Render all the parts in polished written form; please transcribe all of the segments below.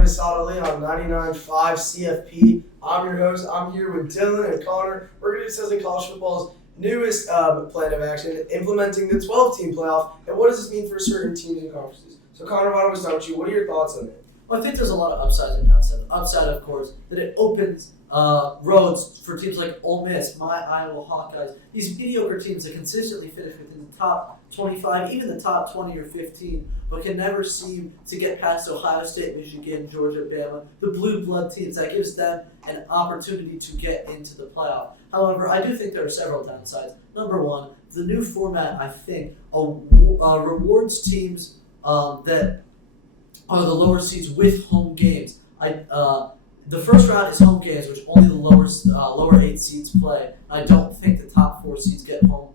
name is Sada Lee. I'm 99.5 CFP. I'm your host. I'm here with Dylan and Connor. We're going to be discussing college football's newest plan of action, implementing the 12-team playoff, and what does this mean for certain teams and conferences. So, Connor, why don't we start with you? What are your thoughts on it? Well, I think there's a lot of upsides and downsides. Upside, of course, that it opens roads for teams like Ole Miss, my Iowa Hawkeyes, these mediocre teams that consistently finish within the top 25, even the top 20 or 15, but can never seem to get past Ohio State, Michigan, Georgia, Bama, the blue blood teams. That gives them an opportunity to get into the playoff. However, I do think there are several downsides. Number one, the new format, I think, rewards teams that are the lower seeds with home games. The first round is home games, which only the lower 8 seeds play. I don't think the top 4 seeds get home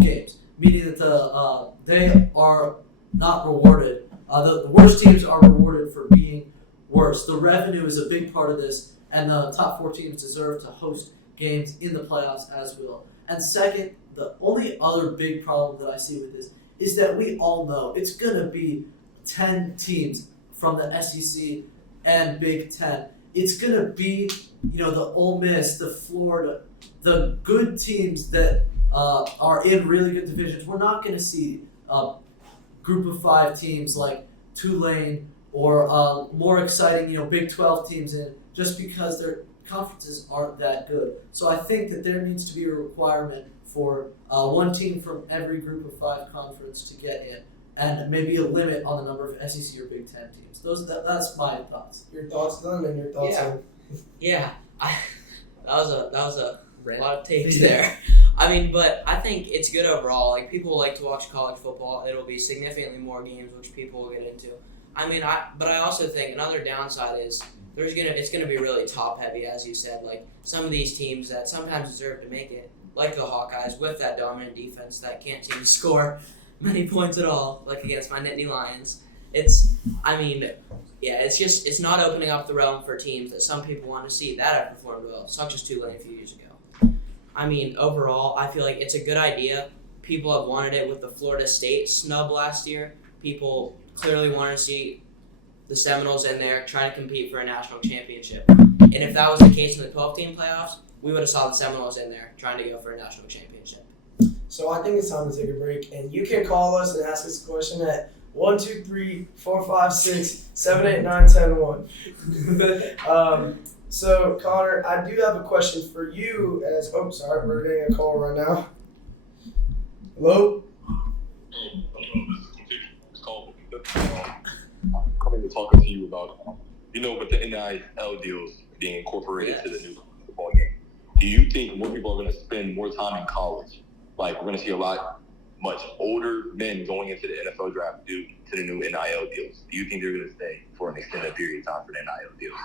games, meaning that they are not rewarded. The worst teams are rewarded for being worse. The revenue is a big part of this, and the top 4 teams deserve to host games in the playoffs as well. And second, the only other big problem that I see with this is that we all know it's going to be 10 teams from the SEC and Big Ten. It's going to be, the Ole Miss, the Florida, the good teams that are in really good divisions. We're not going to see a group of 5 teams like Tulane or more exciting, Big 12 teams in just because their conferences aren't that good. So I think that there needs to be a requirement for one team from every group of 5 conference to get in, and maybe a limit on the number of SEC or Big Ten teams. That's my thoughts. Your thoughts, Dylan, and your thoughts on that was a lot of takes there. But I think it's good overall. Like, people like to watch college football. It'll be significantly more games, which people will get into. But I also think another downside is it's gonna be really top heavy, as you said. Like, some of these teams that sometimes deserve to make it, like the Hawkeyes, with that dominant defense that can't seem to score many points at all, like against my Nittany Lions. It's not opening up the realm for teams that some people want to see that have performed well, such as Tulane a few years ago. Overall, I feel like it's a good idea. People have wanted it with the Florida State snub last year. People clearly want to see the Seminoles in there trying to compete for a national championship. And if that was the case in the 12-team playoffs, we would have saw the Seminoles in there trying to go for a national championship. So I think it's time to take a break, and you can call us and ask us a question at 1-2-3-4-5-6-7-8-9-10-1. So Connor, I do have a question for you. We're getting a call right now. Hello. I'm coming to talk to you about, with the NIL deals being incorporated to the new football game. Do you think more people are going to spend more time in college? Like, we're going to see much older men going into the NFL draft due to the new NIL deals. Do you think they're going to stay for an extended period of time for the NIL deals?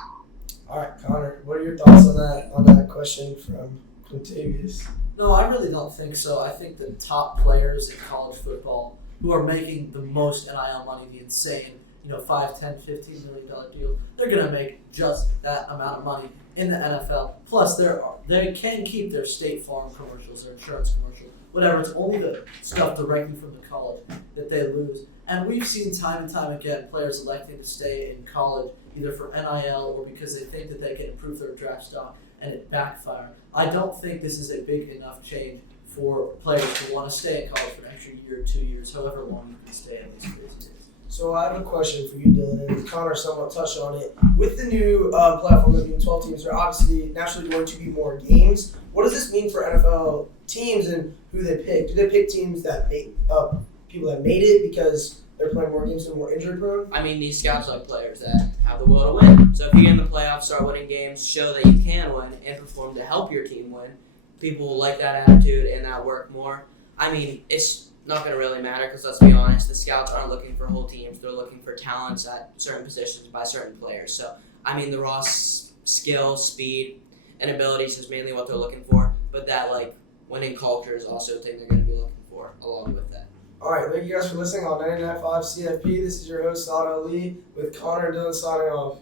All right, Connor, what are your thoughts on that question from Quintavious? No, I really don't think so. I think the top players in college football who are making the most NIL money, the insane, $5, $10, $15 million deal, they're going to make just that amount of money in the NFL. Plus, they can keep their State Farm commercials, their insurance commercial, whatever. It's only the stuff directly from the college that they lose. And we've seen time and time again players electing to stay in college either for NIL or because they think that they can improve their draft stock, and it backfire. I don't think this is a big enough change for players to want to stay in college for an extra year, 2 years, however long you can stay in these crazy days. So I have a question for you, Dylan, and Connor somewhat touched on it. With the new platform of being 12 teams, there are obviously naturally going to be more games. What does this mean for NFL teams and who they pick? Do they pick teams that make people that made it because they're playing more games and more injury prone? These scouts like players that have the will to win. So if you get in the playoffs, start winning games, show that you can win, and perform to help your team win, people will like that attitude and that work more. It's not going to really matter because, let's be honest, the scouts aren't looking for whole teams. They're looking for talents at certain positions by certain players. So, the raw skill, speed, and abilities is mainly what they're looking for. But that, winning culture is also a thing they're going to be looking for along with that. All right, thank you guys for listening on 99.5 CFP. This is your host, Sada Ali, with Connor and Dylan signing off.